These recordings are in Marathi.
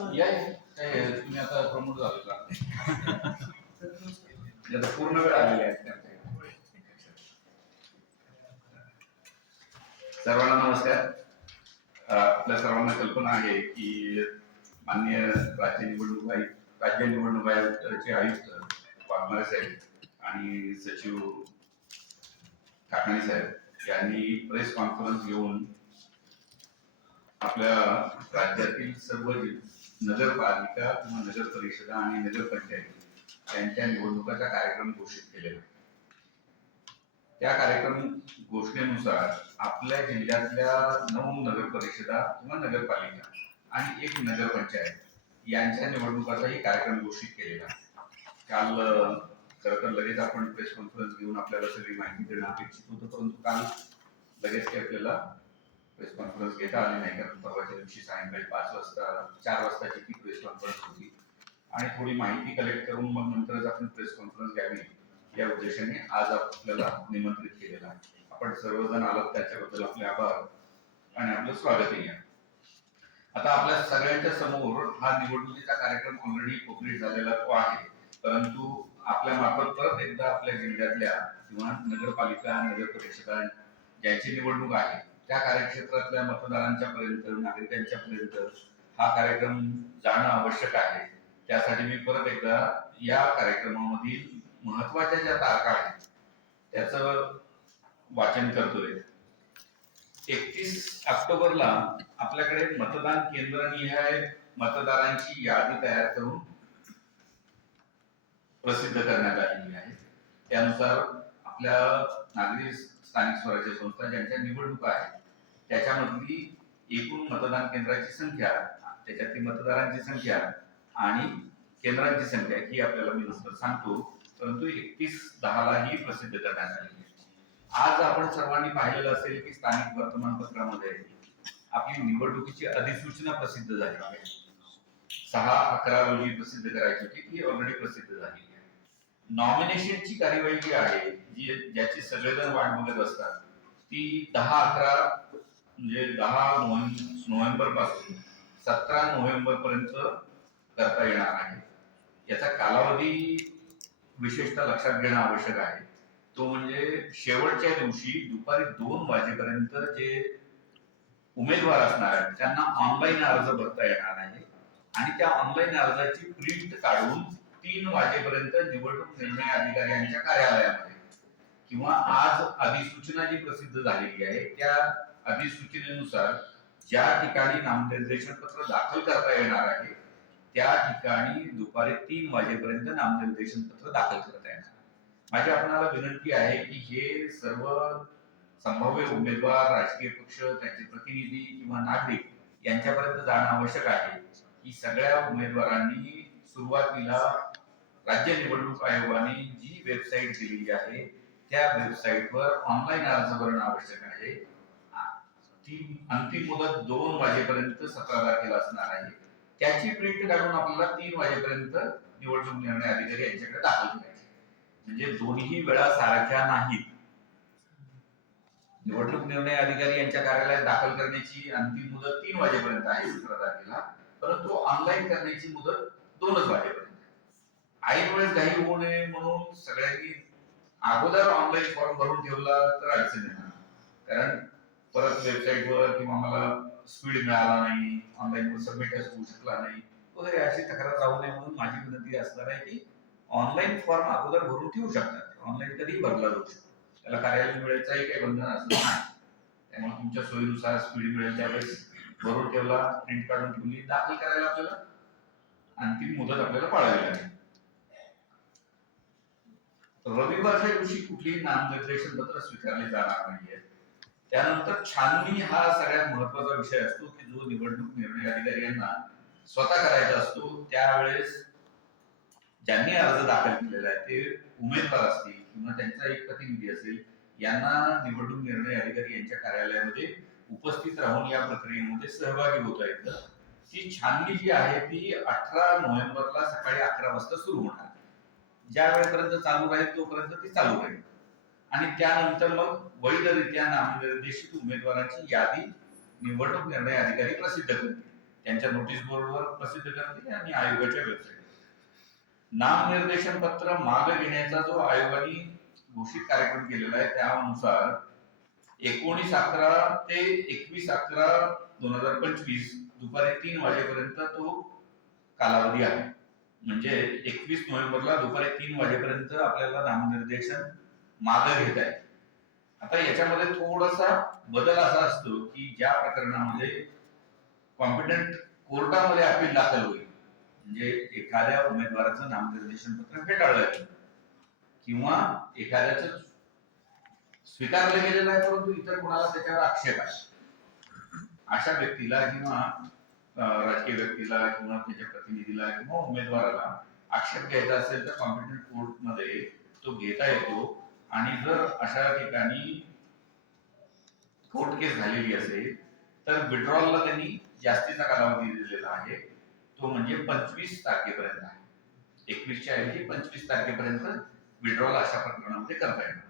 तुम्ही आता प्रमोट झालो का? पूर्ण वेळ आलेले आहेत सर्वांना नमस्कार. आपल्या सर्वांना कल्पना आहे की मान्य राज्य निवडणूक आयुक्त राज्य निवडणूक आयुक्तचे आयुक्त वाघमारे साहेब आणि सचिव काकणे साहेब यांनी प्रेस कॉन्फरन्स घेऊन आपल्या राज्यातील सर्व नगरपालिका किंवा नगर परिषदा आणि नगरपंचायती यांच्या निवडणुकाचा कार्यक्रम घोषित केलेला त्या कार्यक्रम घोषणेनुसार आपल्या जिल्ह्यातल्या नऊ नगर परिषदा किंवा नगरपालिका आणि एक नगरपंचायत यांच्या निवडणुकाचाही कार्यक्रम घोषित केलेला काल खरं तर लगेच आपण प्रेस कॉन्फरन्स घेऊन आपल्याला सगळी माहिती देणं अपेक्षित होतं परंतु काल लगेच काही आपल्याला प्रेस कॉन्फरन्स घेता आली नाही कारण परवाच्या दिवशी सायंकाळी पाच वाजता चार वाजताची ती प्रेस कॉन्फरन्स होती. आणि थोडी माहिती कलेक्ट करून मग नंतरच आपण प्रेस कॉन्फरन्स घ्यावी या उद्देशाने आज आपल्याला निमंत्रित केलेलं आहे. आपण सर्वजण आलात त्याच्याबद्दल आपले आभार आणि आपलं स्वागतही आहे. आता आपल्या सगळ्यांच्या समोर हा निवडणुकीचा कार्यक्रम ऑलरेडी कंप्लीट झालेला तो आहे परंतु आपल्या मार्फत परत एकदा आपल्या जिल्ह्यातल्या किंवा नगरपालिका नगर परिषदा ज्यांची निवडणूक आहे त्या कार्यक्षेत्रातल्या मतदारांच्या पर्यंत नागरिकांच्या पर्यंत हा कार्यक्रम जाणं आवश्यक आहे. त्यासाठी मी परत एकदा या कार्यक्रमामधील महत्त्वाच्या ज्या तारखा आहेत त्याचं वाचन करतोय. एकतीस ऑक्टोबरला आपल्याकडे मतदान केंद्र निहाय मतदारांची यादी तयार करून प्रसिद्ध करण्यात आलेली आहे. त्यानुसार आपल्या नागरी स्थानिक स्वराज्य संस्था ज्यांच्या निवडणुका आहेत त्याच्यामधली एकूण मतदान केंद्राची संख्या त्याच्यातली मतदारांची संख्या आणि केंद्रांची संख्या ही आपल्याला मी नंतर सांगतो परंतु एकतीस दहाला ही प्रसिद्ध करण्यात आलेली आहे. आज आपण सर्वांनी पाहिलेलं असेल की स्थानिक वर्तमानपत्रामध्ये आपली निवडणुकीची अधिसूचना प्रसिद्ध झाली आहे. सहा अकरा रोजी प्रसिद्ध करायची होती. ती ऑलरेडी प्रसिद्ध झालेली आहे नॉमिनेशनची कार्यवाही जी आहे जी ज्याची सगळेजण वाट बघत असतात ती दहा अकरा म्हणजे दहा नोव्हेंबरपासून सतरा नोव्हेंबर पर्यंत करता येणार आहे. याचा कालावधी विशेषतः लक्षात घेणं आवश्यक आहे. तो म्हणजे शेवटच्या दिवशी दुपारी दोन वाजेपर्यंत जे उमेदवार असणार आहेत त्यांना ऑनलाईन अर्ज भरता येणार आहे. आणि त्या ऑनलाईन अर्जाची प्रिंट काढून तीन वाजेपर्यंत निवडणूक निर्णय अधिकाऱ्यांच्या कार्यालयामध्ये. किंवा आज अधिसूचना जी प्रसिद्ध झालेली आहे त्या अधिसूचनेनुसार ज्या ठिकाणी नामनिर्देशन पत्र दाखल करता येणार आहे त्या ठिकाणी दुपारी तीन वाजेपर्यंत नामनिर्देशन पत्र दाखल करता येणार. माझी आपणाला विनंती आहे की हे सर्व संभाव्य उमेदवार राजकीय पक्ष त्यांचे प्रतिनिधी किंवा नागरिक यांच्यापर्यंत जाणं आवश्यक आहे. की सगळ्या उमेदवारांनी सुरुवातीला राज्य निवडणूक आयोगाने जी वेबसाईट दिलेली आहे त्या वेबसाईटवर ऑनलाईन अर्ज भरणं आवश्यक आहे. ती अंतिम मुदत दोन वाजेपर्यंत सतरा तारखेला असणार आहे. त्याची प्रिंट काढून आपल्याला तीन वाजेपर्यंत निवडणूक निर्णय अधिकारी यांच्याकडे दाखल करायची. म्हणजे दोन्ही वेळा सारख्या नाहीत. निवडणूक निर्णय अधिकारी यांच्या कार्यालयात दाखल करण्याची अंतिम मुदत तीन वाजेपर्यंत आहे सतरा तारखेला. परंतु ऑनलाईन करण्याची मुदत दोनच वाजेपर्यंत आहे. ऐन वेळेस घाई होऊ नये म्हणून सगळ्यांनी अगोदर ऑनलाईन फॉर्म भरून ठेवला तर अडचण येणार नाही. कारण परत वेबसाईटवर किंवा मला स्पीड मिळाला नाही ऑनलाईन वर सबमिटच होऊ शकला नाही वगैरे अशी तक्रार राहू नये म्हणून माझी विनंती असणार आहे की ऑनलाईन फॉर्म अगोदर भरून ठेवू शकतात ऑनलाईन कधीही भरला जाऊ शकतो त्याला कार्यालय वेळेचाही काही बंधन असणार नाही त्यामुळे तुमच्या सोयीनुसार स्पीड मिळेल त्यावेळेस बरोबर ठेवला प्रिंट काढून ठेवली दाखल करायला आपल्याला अंतिम मुदत आपल्याला पाळावी लागेल. रविवारच्या दिवशी कुठलीही नामनिर्देशन पत्र स्वीकारले जाणार नाहीये. त्यानंतर छाननी हा सगळ्यात महत्त्वाचा विषय असतो की जो निवडणूक निर्णय अधिकारी यांना स्वतः करायचा असतो त्यावेळेस ज्यांनी अर्ज दाखल केलेला आहे ते उमेदवार असतील किंवा त्यांचा एक प्रतिनिधी असेल यांना निवडणूक निर्णय अधिकारी यांच्या कार्यालयामध्ये उपस्थित राहून या प्रक्रियेमध्ये सहभागी होता येतं ती छाननी जी आहे ती अठरा नोव्हेंबरला सकाळी अकरा वाजता सुरू होणार. ज्या वेळेपर्यंत चालू राहील तोपर्यंत ती चालू राहील. आणि त्यानंतर मग वैधरित्या नामनिर्देशित उमेदवारांची यादी निवडणूक निर्णय अधिकारी प्रसिद्ध करतील. त्यांच्या नोटीस बोर्डवर प्रसिद्ध करतील आणि आयोगाच्या वेबसाईट नामनिर्देशन पत्र मागे घेण्याचा जो आयोगाने घोषित कार्यक्रम केलेला आहे त्यानुसार एकोणीस अकरा ते एकवीस अकरा दोन हजार पंचवीस दुपारी तीन वाजेपर्यंत तो कालावधी आहे. म्हणजे एकवीस नोव्हेंबरला दुपारी तीन वाजेपर्यंत आपल्याला नामनिर्देशन मागे घेत आहे. आता याच्यामध्ये थोडासा बदल असा असतो की ज्या प्रकरणामध्ये कॉम्पिटंट कोर्टामध्ये अपील दाखल होईल. म्हणजे एखाद्या उमेदवाराचं नामनिर्देशन पत्र फेटाळलं किंवा एखाद्याचं स्वीकारलं गेलेलं आहे परंतु इतर कोणाला त्याच्यावर आक्षेप आहे. अशा व्यक्तीला किंवा राजकीय व्यक्तीला किंवा त्याच्या प्रतिनिधीला किंवा उमेदवाराला आक्षेप घ्यायचा असेल तर कॉम्पिटंट कोर्टमध्ये तो घेता येतो. आणि जर अशा ठिकाणी कोर्ट केस झालेली असेल तर विड्रॉलला त्यांनी जास्तीचा कालावधी दिलेला आहे. तो म्हणजे पंचवीस तारखेपर्यंत आहे. एकवीसच्या ऐवजी पंचवीस तारखेपर्यंत विड्रॉल अशा प्रकरणामध्ये करता येणार.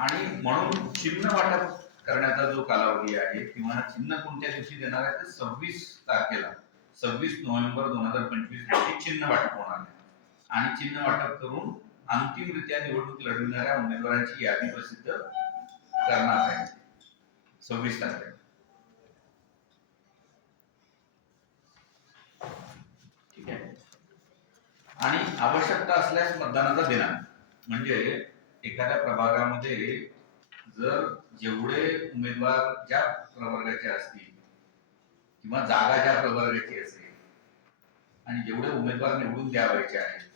आणि म्हणून चिन्ह वाटप करण्याचा जो कालावधी आहे किंवा चिन्ह कोणत्या दिवशी देणार आहे तर सव्वीस तारखेला सव्वीस नोव्हेंबर दोन हजार पंचवीस रोजी चिन्ह वाटप होणार आहे. आणि चिन्ह वाटप करून अंतिमरित्या निवडणूक लढविणाऱ्या उमेदवारांची यादी प्रसिद्ध करणार आहे. सव्वीस तारखेला. ठीक आहे. आणि आवश्यकता असल्यास मतदानाचा दिनांक म्हणजे एखाद्या प्रभागामध्ये जर जेवढे उमेदवार ज्या प्रवर्गाचे असतील किंवा जागा ज्या प्रवर्गाची असेल आणि जेवढे उमेदवार निवडून द्यावायचे आहेत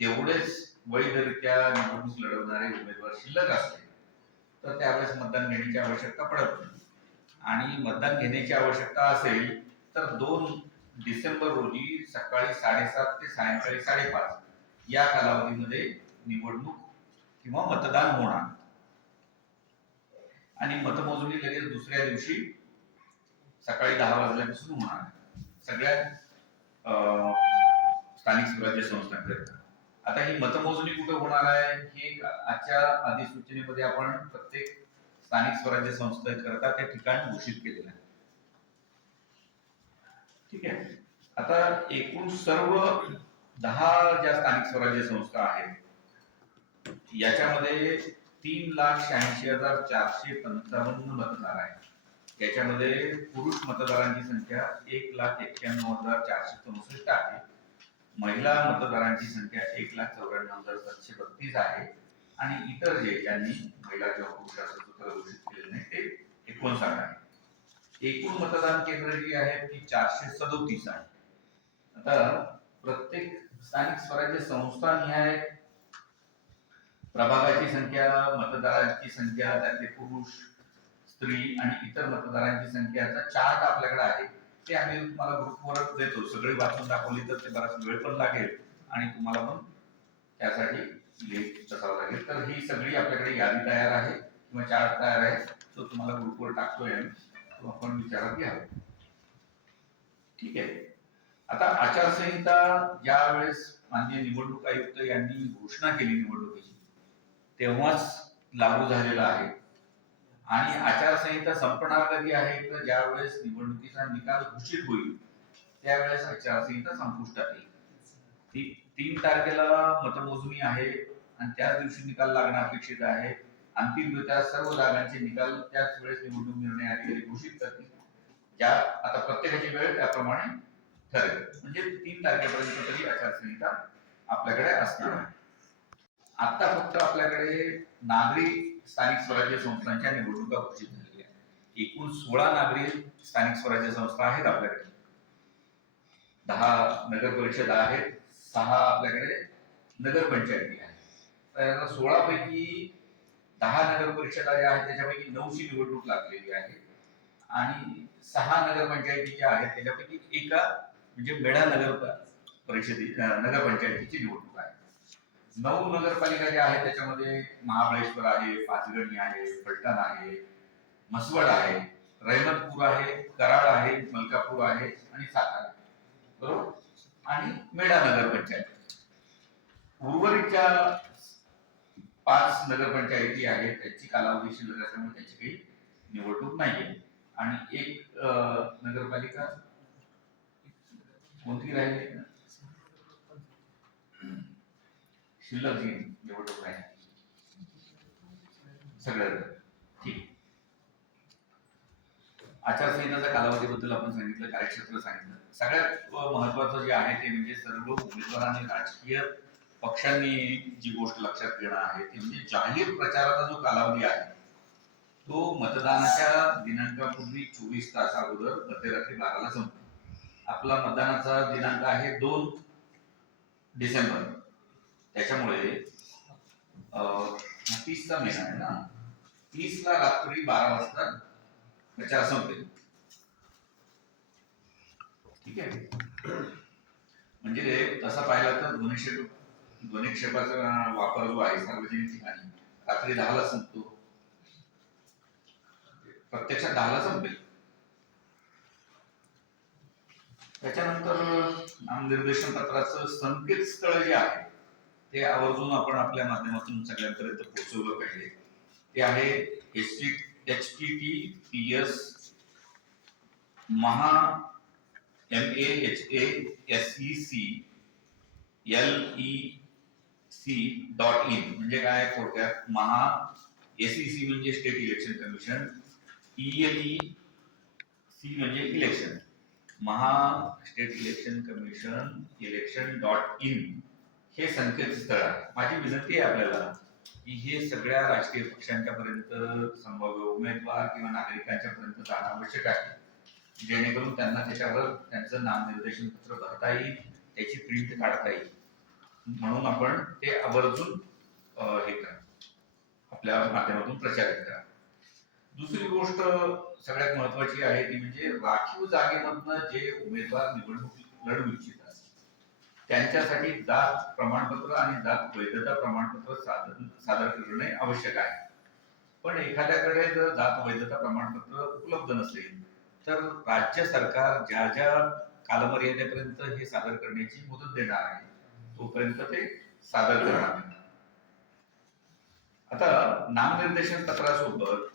तेवढेच वैधरित्या निवडणूक लढवणारे उमेदवार शिल्लक असले तर त्यावेळेस मतदान घेण्याची आवश्यकता पडत नाही. आणि मतदान घेण्याची आवश्यकता असेल तर दोन डिसेंबर रोजी सकाळी साडेसात ते सायंकाळी साडेपाच या कालावधीमध्ये निवडणूक किंवा मतदान होणार. आणि मतमोजणी लगेच दुसऱ्या दिवशी सकाळी दहा वाजल्यापासून होणार. सगळ्या अं, स्थानिक स्वराज्य संस्थांकरिता आता ही मतमोजणी कुठे होणार आहे ही आजच्या अधिसूचनेमध्ये आपण प्रत्येक स्थानिक स्वराज्य संस्थेकरता ते ठिकाण घोषित केलेलं आहे. ठीक आहे. आता एकूण सर्व दहा ज्या स्थानिक स्वराज्य संस्था आहेत याच्यामध्ये तीन लाख शहाऐंशी हजार चारशे पंचावन्न मतदार आहेत. त्याच्यामध्ये पुरुष मतदारांची संख्या एक लाख एक्क्याण्णव हजार चारशे चौसष्ट आहे. महिला मतदारांची संख्या एक लाख चौऱ्याण्णव हजार सातशे बत्तीस आहे. आणि इतर जे ज्यांनी महिला किंवा पुरुषाचं सूत्र घोषित केलेलं नाही ते एकोणसाठ आहे. एकूण मतदान केंद्र जी आहेत ती चारशे सदोतीस आहे. आता प्रत्येक स्थानिक स्वराज्य संस्था निहाय प्रभागाची संख्या मतदारांची संख्या त्यातले पुरुष स्त्री आणि इतर मतदारांची संख्याचा चार्ट आपल्याकडे आहे. ते आम्ही तुम्हाला ग्रुपवर देतो. सगळी वाचून दाखवली तर ते बराच वेळ पण लागेल आणि तुम्हाला पण त्यासाठी लेख बसावं लागेल. तर ही सगळी आपल्याकडे यादी तयार आहे किंवा चार्ट तयार आहे. तो तुम्हाला ग्रुपवर टाकतोय आम्ही. तो आपण विचारात घ्यावा. ठीक आहे. आता आचारसंहिता ज्यावेळेस माननीय निवडणूक आयुक्त यांनी घोषणा केली निवडणुकीची तेव्हाच लागू झालेला आहे. आणि आचारसंहिता संपणार कधी आहे तर ज्या वेळेस निवडणुकीचा निकाल घोषित होईल त्यावेळेस आचारसंहिता संपुष्टात येईल. ती तीन तारखेला मतमोजणी आहे आणि त्याच दिवशी निकाल लागणं अपेक्षित आहे. अंतिमरित्या सर्व जागांचे निकाल त्याच वेळेस निवडणूक निर्णय अधिकारी घोषित करतील. ज्या आता प्रत्येकाची वेळ त्याप्रमाणे ठरेल. म्हणजे तीन तारखेपर्यंत तरी आचारसंहिता आपल्याकडे असणार आहे. आता फक्त आपल्याकडे नागरी स्थानिक स्वराज्य संस्थांच्या निवडणुका घोषित झालेल्या आहेत. एकूण सोळा नागरी स्थानिक स्वराज्य संस्था आहेत आपल्याकडे. दहा नगर परिषद आहेत सहा आपल्याकडे नगर पंचायती आहेत. तर सोळा पैकी दहा नगर परिषदा ज्या आहेत त्याच्यापैकी नऊची निवडणूक लागलेली आहे. आणि सहा नगर पंचायती ज्या आहेत त्याच्यापैकी एका म्हणजे मेढा नगर परिषदे नगरपंचायतीची नगर पंचायतीची निवडणूक आहे. नऊ नगरपालिका ज्या आहेत त्याच्यामध्ये महाबळेश्वर आहे पाचगणी आहे फलटण आहे म्हसवड आहे रहमतपूर आहे कराड आहे मलकापूर आहे आणि सातारा. बरोबर? आणि मेढा नगरपंचायत. उर्वरितच्या पाच नगरपंचायती आहेत त्यांची कालावधी शिल्लक असल्यामुळे त्याची काही निवडणूक नाहीये. आणि एक नगरपालिका कोणती राहिली? शिल्लक जी निवडणूक आहे सगळं ठीक. आचारसंहिताचा कालावधीबद्दल आपण सांगितलं कार्यक्षेत्र सांगितलं. सगळ्यात महत्वाचं जे आहे ते म्हणजे सर्व उमेदवारांनी राजकीय पक्षांनी जी गोष्ट लक्षात घेणं आहे ती म्हणजे जाहीर प्रचाराचा जो कालावधी आहे तो मतदानाच्या दिनांकापूर्वी चोवीस तास अगोदर मध्यरात्री बाराला संपतो. आपला मतदानाचा दिनांक आहे दोन डिसेंबर. त्याच्यामुळे अं, तीसचा महिना आहे ना? तीसला रात्री बारा वाजता प्रचार संपेल ठीक आहे? म्हणजे तसं पाहिलं तर ध्वनिक्षेप ध्वनिक्षेपाचा वापर जो आहे सार्वजनिक ठिकाणी रात्री दहाला संपतो. प्रत्यक्षात दहाला संपेल. त्याच्यानंतर नामनिर्देशन पत्राचं संकेतस्थळ जे आहे ते आवर्जून आपण आपल्या माध्यमातून सगळ्यांपर्यंत पोहोचवलं पाहिजे. ते आहे H T H T T P S Maha M A H A S E C E L E C dot in काय? थोडक्यात महा एस ई सी म्हणजे state election commission E L E C म्हणजे election Maha state election commission election dot in हे संकेतस्थळ आहे. माझी विनंती आहे आपल्याला की हे सगळ्या राजकीय पक्षांच्या पर्यंत संभाव्य उमेदवार किंवा नागरिकांच्या पर्यंत जाणं आवश्यक आहे. जेणेकरून त्यांना त्याच्यावर त्यांचं नामनिर्देशन पत्र भरता येईल त्याची प्रिंट काढता येईल. म्हणून आपण ते आवर्जून हे करा. आपल्या माध्यमातून प्रचारित करा. दुसरी गोष्ट सगळ्यात महत्वाची आहे ती म्हणजे राखीव जागेमधनं जे उमेदवार निवडणूक लढवू इच्छितात त्यांच्यासाठी जात प्रमाणपत्र आणि जात वैधता प्रमाणपत्र सादर सादर करणे आवश्यक आहे. पण एखाद्याकडे जर जात वैधता प्रमाणपत्र उपलब्ध नसेल तर राज्य सरकार ज्या ज्या कालमर्यादेपर्यंत हे सादर करण्याची मुदत देणार आहे तोपर्यंत ते सादर करणार आता नामनिर्देशन पत्रासोबत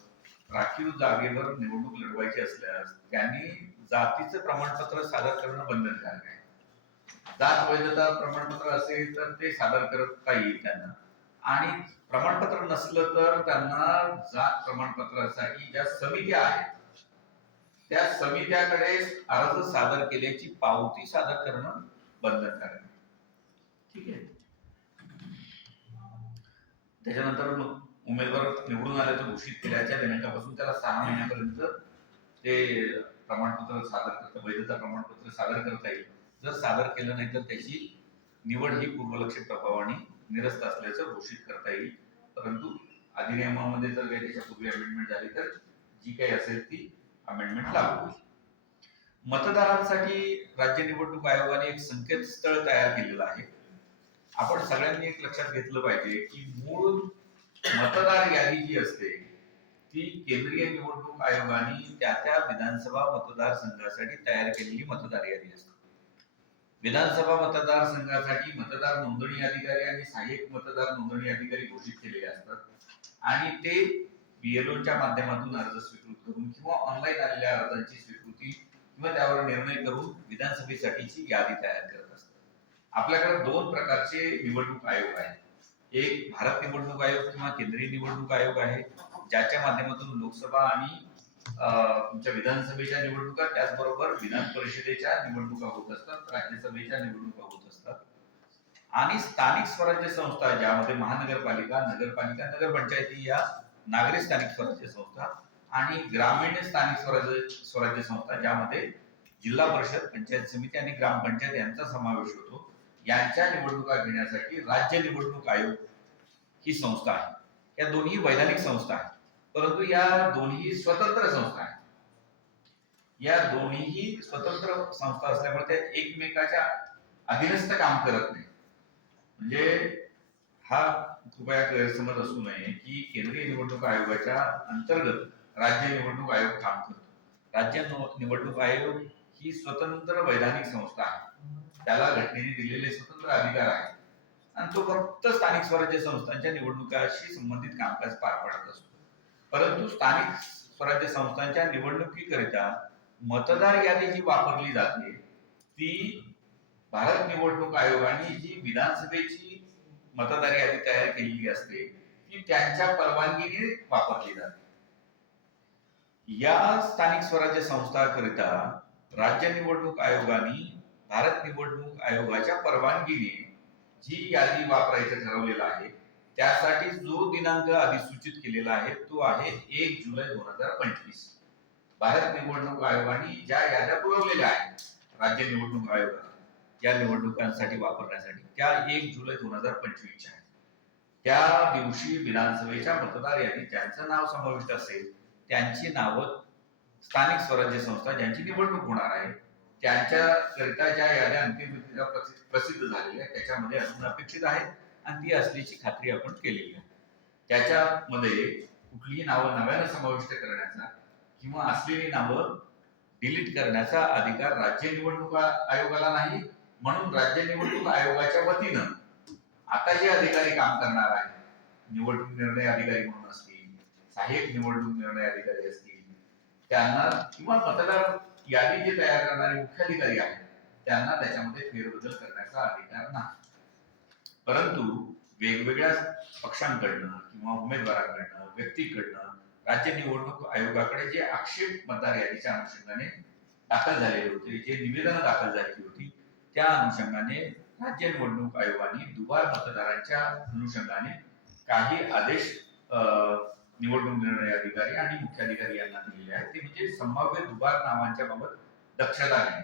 राखीव जागेवर निवडणूक लढवायची असल्यास त्यांनी जातीचं प्रमाणपत्र सादर करणं बंधनकारक आहे. जात वैधता प्रमाणपत्र असेल तर ते सादर करता येईल त्यांना आणि प्रमाणपत्र नसलं तर त्यांना जात प्रमाणपत्रासाठी ज्या समित्या आहेत त्या समित्याकडे अर्ज सादर केल्याची पावती सादर करणं बंधनकारक आहे. ठीक आहे? त्याच्यानंतर मग उमेदवार निवडून आल्याचं घोषित केल्याच्या दिनांकापासून त्याला सहा महिन्यापर्यंत ते प्रमाणपत्र सादर करता वैधता प्रमाणपत्र सादर करता येईल. जर सादर केलं नाही तर त्याची निवड ही पूर्वलक्षित प्रभावाने निरस्त असल्याचं घोषित करता येईल. परंतु अधिनियमामध्ये जर काही त्याच्यापूर्वी अमेंडमेंट झाली तर जी काही असेल ती अमेंडमेंट लागू होईल. मतदारांसाठी राज्य निवडणूक आयोगाने एक संकेतस्थळ तयार केलेलं आहे. आपण सगळ्यांनी एक लक्षात घेतलं पाहिजे की मूळ मतदार यादी जी असते ती केंद्रीय निवडणूक आयोगाने त्या त्या विधानसभा मतदारसंघासाठी तयार केलेली मतदार यादी असते. विधानसभा मतदारसंघासाठी मतदार नोंदणी अधिकारी आणि सहाय्यक मतदार नोंदणी अधिकारी घोषित केलेले असतात. आणि ते बीएलओच्या माध्यमातून अर्ज स्वीकृत करून किंवा ऑनलाईन आलेल्या अर्जांची स्वीकृती किंवा त्यावर निर्णय करून विधानसभेसाठीची यादी तयार करत असतात. आपल्याकडे दोन प्रकारचे निवडणूक आयोग आहेत. एक भारत निवडणूक आयोग किंवा केंद्रीय निवडणूक आयोग आहे ज्याच्या माध्यमातून लोकसभा आणि तुमच्या विधानसभेच्या निवडणुका त्याचबरोबर विधान परिषदेच्या निवडणुका होत असतात राज्यसभेच्या निवडणुका होत असतात. आणि स्थानिक स्वराज्य संस्था ज्यामध्ये महानगरपालिका नगरपालिका नगरपंचायती या नागरी स्थानिक स्वराज्य संस्था आणि ग्रामीण स्थानिक स्वराज्य स्वराज्य संस्था ज्यामध्ये जिल्हा परिषद पंचायत समिती आणि ग्रामपंचायत यांचा समावेश होतो. यांच्या निवडणुका घेण्यासाठी राज्य निवडणूक आयोग ही संस्था आहे. या दोन्ही वैधानिक संस्था आहेत. परंतु या दोन्ही स्वतंत्र संस्था आहेत. या दोन्हीही स्वतंत्र संस्था असल्यामुळे त्या एकमेकाच्या अधीनस्थ काम करत नाही म्हणजे हा कृपया गैरसमज असू नये की केंद्रीय निवडणूक आयोगाच्या अंतर्गत राज्य निवडणूक आयोग काम करतो. राज्य निवडणूक आयोग ही स्वतंत्र वैधानिक संस्था आहे. त्याला घटनेने दिलेले स्वतंत्र अधिकार आहेत. आणि तो फक्त स्थानिक स्वराज्य संस्थांच्या निवडणुकाशी संबंधित कामकाज पार पाडत असतो. परंतु स्थानिक स्वराज्य संस्थांच्या निवडणुकीकरिता मतदार यादी जी वापरली जाते ती भारत निवडणूक आयोगाने जी विधानसभेची मतदार यादी तयार केलेली असते ती त्यांच्या परवानगीने वापरली जाते. या स्थानिक स्वराज्य संस्थाकरिता राज्य निवडणूक आयोगाने भारत निवडणूक आयोगाच्या परवानगीने जी यादी वापरायचं ठरवलेलं आहे त्यासाठी जो दिनांक अधिसूचित केलेला आहे तो आहे एक जुलै दोन हजार पंचवीस. भारत निवडणूक आयोगाने ज्या याद्या पुरवलेल्या आहेत राज्य निवडणूक आयोगाने या निवडणुकांसाठी वापरण्यासाठी त्या एक जुलै दोन हजार पंचवीसच्या आहेत. त्या दिवशी विधानसभेच्या मतदार यादीत ज्यांचं नाव समाविष्ट असेल त्यांची नावं स्थानिक स्वराज्य संस्था ज्यांची निवडणूक होणार आहे त्यांच्याकरिता ज्या याद्या अंतिम प्रसिद्ध झालेल्या आहेत त्याच्यामध्ये अजून अपेक्षित आहेत. आणि ती असल्याची खात्री आपण केलेली आहे. त्याच्यामध्ये कुठलीही नावं नव्यानं समाविष्ट करण्याचा किंवा असलेली नावं डिलीट करण्याचा अधिकार राज्य निवडणूक आयोगाला नाही म्हणून राज्य निवडणूक आयोगाच्या वतीनं आता जे अधिकारी काम करणार आहेत निवडणूक निर्णय अधिकारी म्हणून असतील सहाय्यक निवडणूक निर्णय अधिकारी असतील त्यांना किंवा मतदार यादी जे तयार करणारे मुख्याधिकारी आहेत त्यांना त्याच्यामध्ये फेरबदल करण्याचा अधिकार नाही. परंतु वेगवेगळ्या पक्षांकडनं किंवा उमेदवारांकडनं व्यक्तीकडनं राज्य निवडणूक आयोगाकडे जे आक्षेप मतदार यादीच्या अनुषंगाने दाखल झालेले होते जे निवेदनं दाखल झालेली होती त्या अनुषंगाने राज्य निवडणूक आयोगाने दुबार मतदारांच्या अनुषंगाने काही आदेश अं, निवडणूक निर्णय अधिकारी आणि मुख्याधिकारी यांना दिलेले आहेत. ते म्हणजे संभाव्य दुबार नावांच्या बाबत दक्षता घेणे.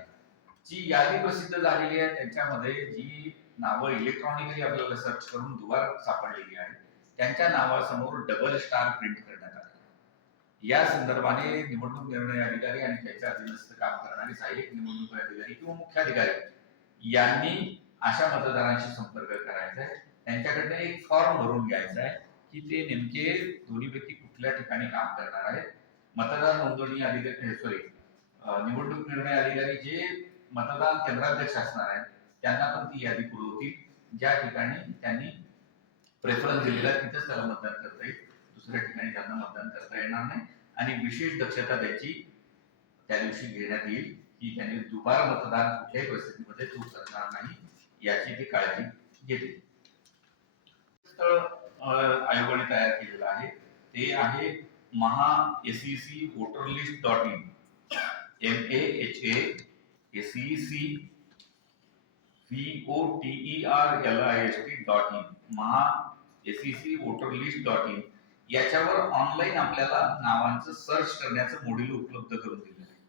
जी यादी प्रसिद्ध झालेली आहे त्यांच्यामध्ये जी नावं इलेक्ट्रॉनिकली आपल्याला सर्च करून दुवार सापडलेली आहेत. त्यांच्या नावासमोर डबल स्टार प्रिंट करण्यात आले या संदर्भाने निवडणूक निर्णय अधिकारी आणि त्याच्या अधीनस्थ काम करणारे सहाय्यक निवडणूक अधिकारी किंवा मुख्याधिकारी यांनी अशा मतदारांशी संपर्क करायचा आहे. त्यांच्याकडनं एक फॉर्म भरून घ्यायचा आहे की ते नेमके दोन्ही व्यक्ती कुठल्या ठिकाणी काम करणार आहेत. मतदार नोंदणी अधिकारी सॉरी निवडणूक निर्णय अधिकारी जे मतदान केंद्राध्यक्ष असणार आहेत त्यांना पण ती यादी पुरवतील ज्या ठिकाणी त्यांनी प्रेफरन्स दिलेला तिथंच त्याला मतदान करता येईल. दुसऱ्या ठिकाणी त्यांना मतदान करता येणार नाही. आणि विशेष दक्षता त्याची त्या दिवशी घेण्यात येईल की त्यांनी दुबारा मतदान कुठल्याही परिस्थितीमध्ये चूक करणार नाही याची ते काळजी घेते. स्थळ आयोगाने तयार केलेलं आहे. ते आहे Maha S C voter list dot in M A H A S C P O T E R L I S T dot in Maha S C voter list dot in याच्यावर ऑनलाईन आपल्याला नावांचं सर्च करण्याचं मॉड्यूल उपलब्ध करून दिलेलं आहे.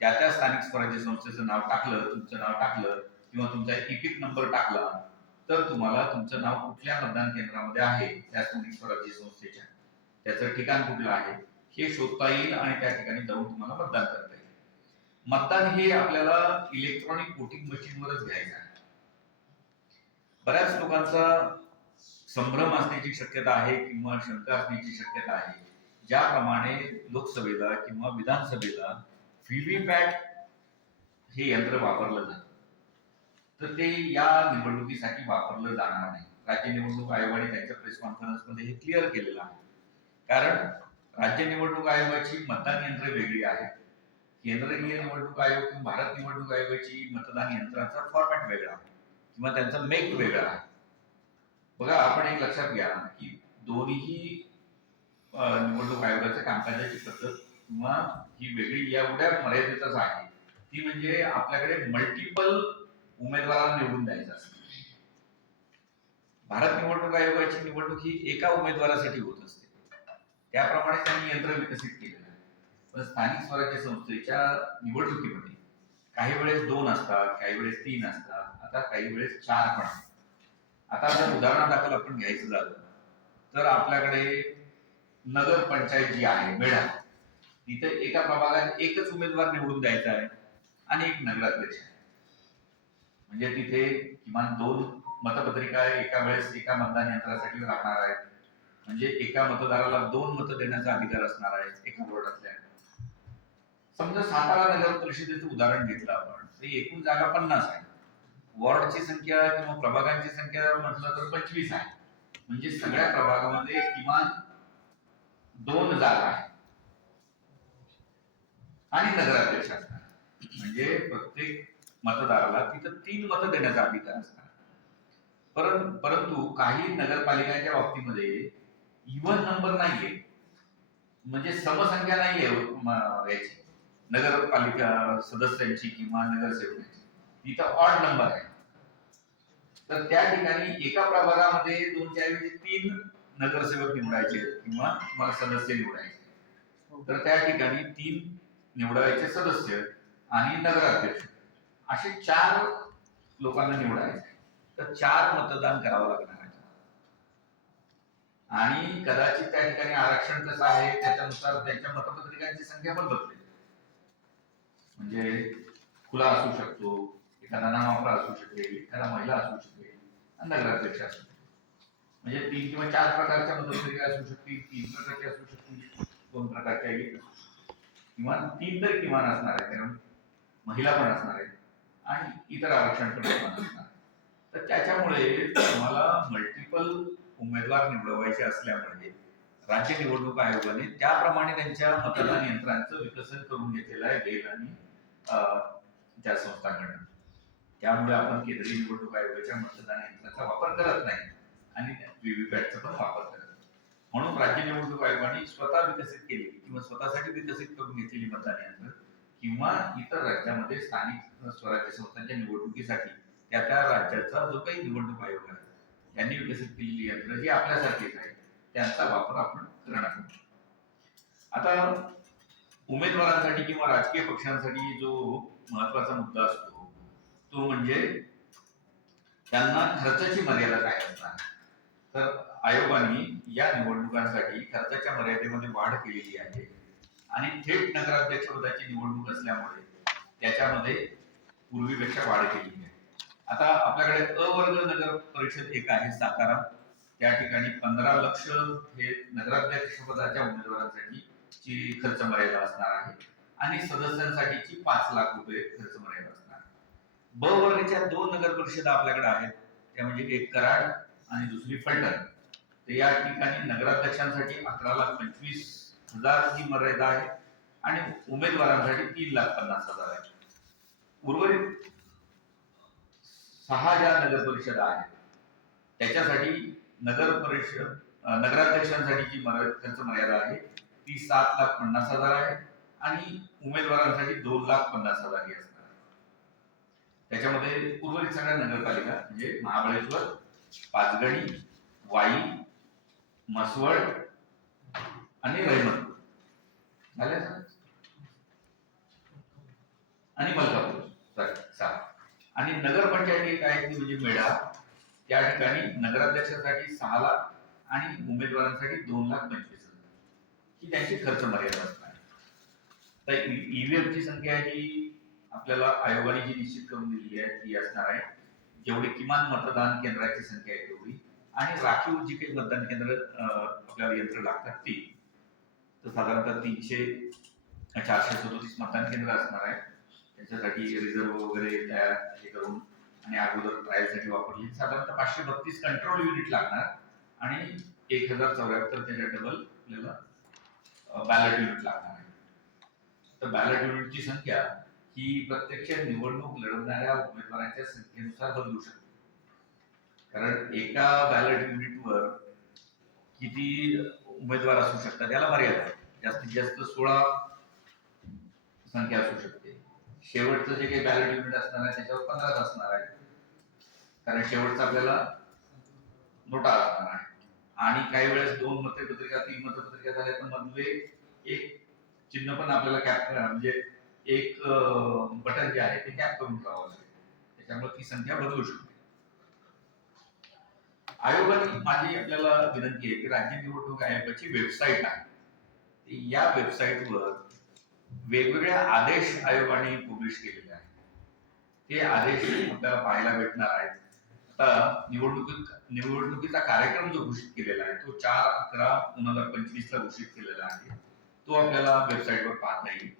त्या त्या स्थानिक स्वराज्य संस्थेचं नाव टाकलं तुमचं नाव टाकलं किंवा तुमचा इपिक नंबर टाकला तर तुम्हाला तुमचं नाव कुठल्या मतदान केंद्रामध्ये आहे त्या स्थानिक स्वराज्य संस्थेच्या? त्याचं ठिकाण कुठलं आहे? हे शोधता येईल आणि त्या ठिकाणी जाऊन तुम्हाला मतदान करता येईल. मतदान हे आपल्याला इलेक्ट्रॉनिक वोटिंग मशीनवरच घ्यायचं आहे. बऱ्याच लोकांचा संभ्रम असण्याची शक्यता आहे किंवा शंका असण्याची शक्यता आहे. ज्याप्रमाणे लोकसभेला किंवा विधानसभेला व्हीव्हीपॅट हे यंत्र वापरलं जातं. तर ते या निवडणुकीसाठी वापरलं जाणार नाही. राज्य निवडणूक आयोगाने त्यांच्या प्रेस कॉन्फरन्समध्ये हे क्लिअर केलेलं आहे. कारण राज्य निवडणूक आयोगाची मतदान यंत्र वेगळी आहेत केंद्रीय निवडणूक आयोग किंवा भारत निवडणूक आयोगाची मतदान यंत्राचा फॉर्मॅट वेगळा आहे. किंवा त्यांचा मेक वेगळा आहे. बघा आपण एक लक्षात घ्या की दोन्ही निवडणूक आयोगाच्या कामकाजाची पद्धत किंवा ही वेगळी एवढ्या मर्यादेतच आहे. ती म्हणजे आपल्याकडे मल्टिपल उमेदवाराला निवडून द्यायचं असतं. भारत निवडणूक आयोगाची निवडणूक ही एका उमेदवारासाठी होत असते. त्याप्रमाणे त्यांनी यंत्र विकसित केलेलं आहे. पण स्थानिक स्वराज्य संस्थेच्या निवडणुकीमध्ये काही वेळेस दोन असतात काही वेळेस तीन असतात. आता काही वेळेस चार पण. आता जर उदाहरणादाखल आपण घ्यायचं झालं तर आपल्याकडे नगर पंचायत जी आहे मेढा तिथे एका प्रभागात एकच उमेदवार निवडून द्यायचा आहे आणि एक नगराध्यक्ष आहे. म्हणजे तिथे किमान दोन मतपत्रिका एका वेळेस एका मतदान यंत्रासाठी राहणार आहेत. म्हणजे एका मतदाराला दोन मत देण्याचा अधिकार असणार आहे एका बोर्डातल्या. समजा सातारा नगर परिषदेचं उदाहरण घेतलं आपण एकूण जागा पन्नास आहे. वॉर्डची संख्या किंवा प्रभागांची संख्या म्हटलं तर पंचवीस आहे. म्हणजे सगळ्या प्रभागामध्ये किमान दोन जागा आहेत. आणि नगराध्यक्ष असणार म्हणजे प्रत्येक मतदाराला तिथं तीन मतं देण्याचा अधिकार असणार. परं- परंतु काही नगरपालिकांच्या बाबतीमध्ये इव्हन नंबर नाहीये. म्हणजे समसंख्या नाहीये याची. नगरपालिका सदस्यांची किंवा नगरसेवकांची. तिथं ऑड नंबर आहे. तर त्या ठिकाणी एका प्रभागामध्ये दोनच्या ऐवजी तीन नगरसेवक निवडायचे किंवा तुम्हाला सदस्य निवडायचे. तर त्या ठिकाणी तीन निवडायचे सदस्य आणि नगराध्यक्ष. असे चार लोकांना निवडायचे. तर चार मतदान करावं लागणार आहे. आणि कदाचित त्या ठिकाणी आरक्षण कसं आहे त्याच्यानुसार त्यांच्या मतपत्रिकांची संख्या पण बदलेल. म्हणजे खुला असू शकतो त्यांना नावापरा असू शकेल त्याला महिला असू शकेल नगराध्यक्ष असू शकेल. म्हणजे तीन किंवा चार प्रकारच्या मतपत्रिका असू शकतील तीन प्रकारचे असू शकतील दोन प्रकारच्या एक तीन तरी किमान असणार आहे कारण महिला पण असणार आहे आणि इतर आरक्षण पण किमान असणार तर त्याच्यामुळे तुम्हाला मल्टिपल उमेदवार निवडवायचे असल्यामुळे राज्य निवडणूक आयोगाने त्याप्रमाणे त्यांच्या मतदान यंत्रांचं विकसन करून घेतलेलं आहे बेल आणि अं, त्या संस्थांकडून. त्यामुळे आपण केंद्रीय निवडणूक आयोगाच्या मतदान यंत्राचा वापर करत नाही. आणि व्हीव्हीपॅटचा पण वापर करत नाही. म्हणून राज्य निवडणूक आयोगाने स्वतः विकसित केलेली किंवा स्वतःसाठी विकसित करून घेतलेली मतदान यंत्र किंवा इतर राज्यामध्ये स्थानिक स्वराज्य संस्थांच्या निवडणुकीसाठी त्या त्या राज्याचा जो काही निवडणूक आयोग आहे त्यांनी विकसित केलेली यंत्र जी आपल्यासारखीच आहे. त्यांचा वापर आपण करणार आता उमेदवारांसाठी किंवा राजकीय पक्षांसाठी जो महत्त्वाचा मुद्दा असतो तो म्हणजे त्यांना खर्चाची मर्यादा काय असणार? तर आयोगाने या निवडणुकांसाठी खर्चाच्या मर्यादेमध्ये वाढ केलेली आहे. आणि थेट नगराध्यक्ष पदाची निवडणूक असल्यामुळे त्याच्यामध्ये पूर्वीपेक्षा वाढ केलेली आहे. आता आपल्याकडे अवर्ग नगर परिषद एक आहे सातारा. त्या ठिकाणी पंधरा लक्ष हे नगराध्यक्ष पदाच्या उमेदवारांसाठी ची खर्च मर्यादा असणार आहे. आणि सदस्यांसाठीची पाच लाख रुपये खर्च मर्यादा असणार ब वर्गाच्या दोन नगर परिषद आपल्याकडे आहेत. त्या म्हणजे एक कराड आणि दुसरी फलटण. तर या ठिकाणी नगराध्यक्षांसाठी अकरा लाख पंचवीस हजार ही मर्यादा आहे आणि उमेदवारांसाठी तीन लाख पन्नास हजार आहे. उर्वरित सहा ज्या नगर परिषद आहेत त्याच्यासाठी नगर परिषद नगराध्यक्षांसाठी जी मर्या- खर्च मर्यादा आहे ती सात लाख पन्नास हजार आहे आणि उमेदवारांसाठी दोन लाख पन्नास हजार ही असते. त्याच्यामध्ये उर्वरित सगळ्या नगरपालिका म्हणजे महाबळेश्वर पाचगणी वाई मसवड आणि रहिमतपूर झाले आणि मलकापूर. सॉरी सहा. आणि नगरपंचायत एक आहे ती म्हणजे मेळा त्या ठिकाणी नगराध्यक्षासाठी सहा लाख आणि उमेदवारांसाठी दोन लाख पंचवीस हजार. ही त्यांची खर्च मर्यादा असणार तर ईव्हीएमची संख्या जी आपल्याला आयोगाने जी निश्चित करून दिलेली आहे ती असणार आहे. जेवढी किमान मतदान केंद्राची संख्या आहे तेवढी. आणि राखीव जी काही मतदान केंद्र आपल्याला यंत्र लागतात ती तर साधारणतः तीनशे चारशे सदोतीस मतदान केंद्र असणार आहे. त्याच्यासाठी रिझर्व वगैरे तयार हे करून आणि अगोदर ट्रायलसाठी वापरली. साधारणतः पाचशे बत्तीस कंट्रोल युनिट लागणार. आणि एक हजार चौऱ्याहत्तर त्याच्या डबल आपल्याला बॅलेट युनिट लागणार आहे. तर बॅलेट युनिटची संख्या ही प्रत्यक्ष निवडणूक लढवणाऱ्या उमेदवारांच्या संख्येनुसार बदलू शकते. कारण एका बॅलेट युनिटवर किती उमेदवार असू शकतात याला मर्यादा आहे. जास्तीत जास्त सोळा संख्या असू शकते. शेवटचं जे काही बॅलेट युनिट असणार आहे त्याच्यावर पंधराच असणार आहे. कारण शेवटचं आपल्याला नोटा असणार आहे. आणि काही वेळेस दोन मतपत्रिका तीन मतपत्रिका झाल्या तर मधले एक चिन्ह पण आपल्याला कॅप म्हणजे एक बटन जे आहे ते कॅप करून ठेवावं लागेल. त्याच्यामुळे ती संख्या बदलू शकते. आयोगाची माझी आपल्याला विनंती आहे की राज्य निवडणूक आयोगाची वेबसाईट आहे. या वेबसाईटवर वेगवेगळ्या आदेश आयोगाने पब्लिश केलेले आहेत. ते आदेश आपल्याला पाहायला भेटणार आहेत. आता निवडणुकीत निवडणुकीचा कार्यक्रम जो घोषित केलेला आहे तो चार अकरा दोन हजार पंचवीस ला घोषित केलेला आहे. तो आपल्याला वेबसाईटवर पाहता येईल.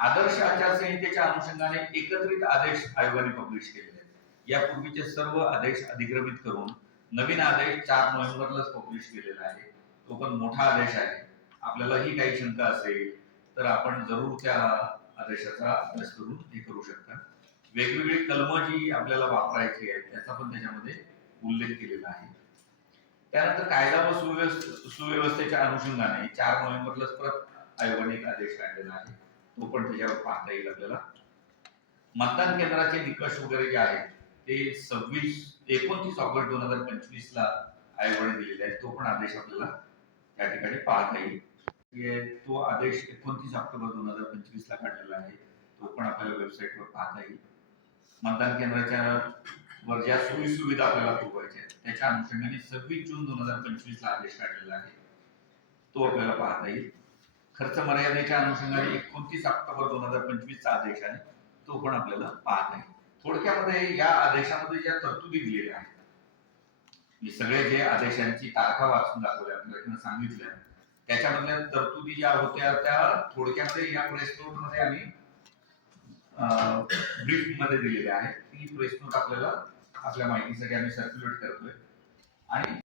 आदर्श आचारसंहितेच्या अनुषंगाने एकत्रित आदेश आयोगाने पब्लिश केलेले आहेत. यापूर्वीचे सर्व आदेश अधिक्रमित करून नवीन आदेश चार नोव्हेंबरलाच पब्लिश केलेला आहे. तो पण मोठा आदेश आहे. आपल्यालाही काही शंका असेल तर आपण जरूर त्या आदेशाचा अभ्यास करून हे करू शकता. वेगवेगळी कलमं जी आपल्याला वापरायची आहेत त्याचा पण त्याच्यामध्ये उल्लेख केलेला आहे. त्यानंतर कायदा व सुव्यवस्थेच्या अनुषंगाने चार नोव्हेंबरलाच परत आयोगाने एक आदेश काढलेला आहे. तो पण त्याच्यावर पाहता येईल आपल्याला. मतदान केंद्राचे निकष वगैरे जे आहेत ते सव्वीस एकोणतीस ऑगस्ट दोन हजार पंचवीस ला आयोगाने दिलेले आहेत. तो पण आदेश आपल्याला त्या ठिकाणी पाहता येईल. तो आदेश एकोणतीस ऑक्टोबर दोन हजार पंचवीस ला काढलेला आहे. तो पण आपल्याला वेबसाईटवर पाहता येईल. मतदान केंद्राच्या वर ज्या सोयी सुविधा आपल्याला पुरवायच्या त्याच्या अनुषंगाने सव्वीस जून दोन हजार पंचवीस ला आदेश काढलेला आहे. तो आपल्याला पाहता येईल. खर्च मर्यादेच्या अनुषंगाने एकोणतीस ऑक्टोबर दोन हजार पंचवीस चा आदेश आहे तो पण आपल्याला पाहत आहे थोडक्यामध्ये या आदेशामध्ये ज्या तरतुदी दिलेल्या आहेत मी सगळे जे आदेशांची तारखा वाचून दाखवल्या आपल्याला किंवा सांगितल्या त्याच्यामधल्या तरतुदी ज्या होत्या त्या थोडक्यामध्ये या प्रेस नोटमध्ये आम्ही ब्रीफमध्ये दिलेल्या आहेत. ती प्रेस नोट आपल्याला आपल्या माहितीसाठी आम्ही सर्क्युलेट करतोय. आणि